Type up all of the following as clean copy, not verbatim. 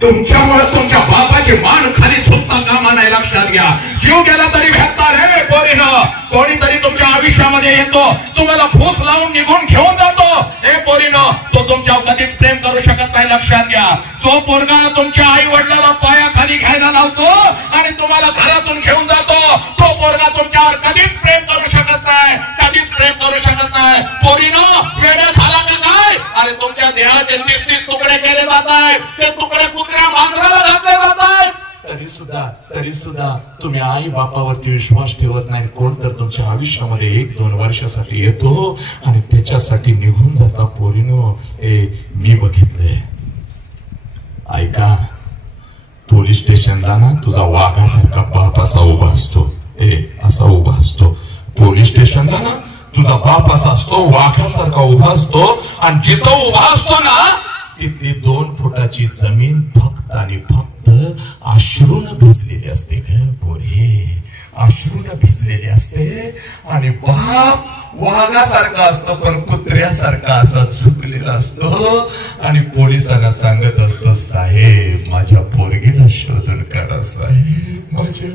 तुमच्यामुळे तुमच्या बापाची मान खाली झुकता कामा नाही, लक्षात घ्या. जीव गेला तरी भेटणार रे पोरीनं. कोणीतरी तुमच्या आयुष्यामध्ये येतो, तुम्हाला भूक लावून निघून घेऊन जातो. हे पोरीनं, तो तुमच्यावर कधीच प्रेम करू शकत नाही, लक्षात घ्या. जो पोरगा तुमच्या आई वडिलाला पायाखाली घ्यायला लावतो आणि तुम्हाला घरातून घेऊन जातो, तो पोरगा तुमच्यावर कधीच प्रेम करू शकत नाही, कधीच प्रेम करू शकत नाही. पोरीनं, वेड्या झाला का काय? अरे तुमच्या देहाचे 30-30 तुकडे केले जात आहेत, ते तुकडे कुत्र्या मांजराला घातले जात आहेत. तरी सुद्धा तुम्ही आई बापावरती विश्वास ठेवत नाही. कोण तर तुमच्या आयुष्यामध्ये 1-2 वर्षासाठी येतो आणि त्याच्यासाठी निघून जाता. पोरीनो, मी बघितलंय. ऐका, पोलीस स्टेशनला ना तुझा वाघासारखा बाप असा उभा असतो, असा उभा असतो. पोलीस स्टेशनला ना तुझा बाप असा असतो, वाघासारखा उभा असतो. आणि जिथं उभा असतो ना तिथली 2 फुटाची जमीन फक्त आणि फक्त अश्रून भिजलेली असते ग पोरे, अश्रून भिजलेली असते. आणि बाप वाघासारखा असतो पण कुत्र्यासारखा असा झुकलेला असतो. आणि पोलिसांना सांगत असतो, साहेब माझ्या पोरगीला शोधून काढा, साहेब माझ्या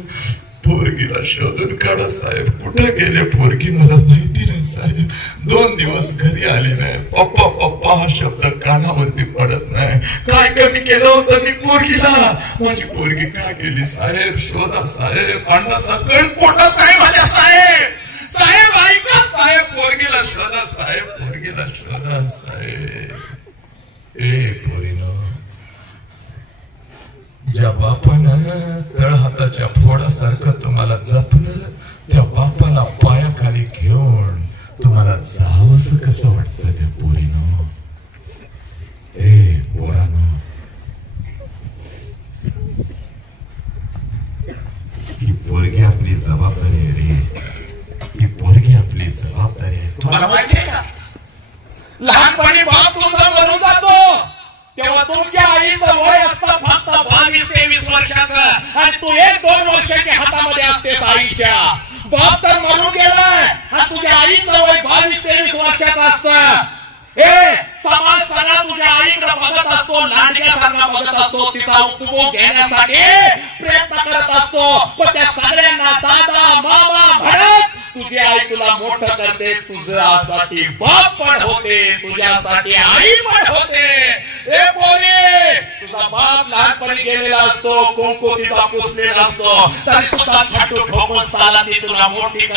पोरगीला शोधून काढा, साहेब कुठे गेले पोरगी मला माहिती नाही, साहेब 2 दिवस घरी आले नाही, पप्पा पप्पा हा शब्द कानावरती पडत नाही. काय कमी केलं होतं मी पोरगीला? माझी पोरगी काय केली साहेब? शोधा साहेब, अन्नाचा कण पोटात नाही माझ्या, साहेब साहेब ऐका साहेब, पोरगीला शोधा साहेब, पोरगीला शोधा साहेब. पोरीनो, ज्या बापानं तळहाताच्या फोडासारखं तुम्हाला जपलं, त्या बापाला पायाखाली घेऊन तुम्हाला जावंस कसं वाटतं त्या पोरीनो? पोरानो, ही पोरगी आपली जबाबदारी आहे रे, ही पोरगी आपली जबाबदारी आहे. तुम्हाला माहिती आहे का, लहानपणी बाप तुमचा मरून जातो तेव्हा तुमच्या आईचं वय असतं फक्त 22-23 वर्षाचं आणि तू 1-2 वर्षाच्या हातामध्ये असतेस आईच्या. बाप तर मरून गेलाय आणि तुझ्या आईचं वय 22-23 वर्षाचं असतं. समाज सगळा तुझ्या आईकडे बघत असतो, लांडग्यासारखा बघत असतो, तिचा उपभोग घेण्यासाठी प्रयत्न करत असतो. पण त्या सगळ्यांना दादा मामा म्हणत तुझी आई तुला मोठं करते. तुझ्यासाठी बाप पण होते, तुझ्यासाठी आई पण होते. पोरी, तुझा बाप लहानपणी गेलेला असतो, कुंकू तिचा पुसलेला असतो, तरी सुद्धा छाटू ठोकून साला ती तुला मोठी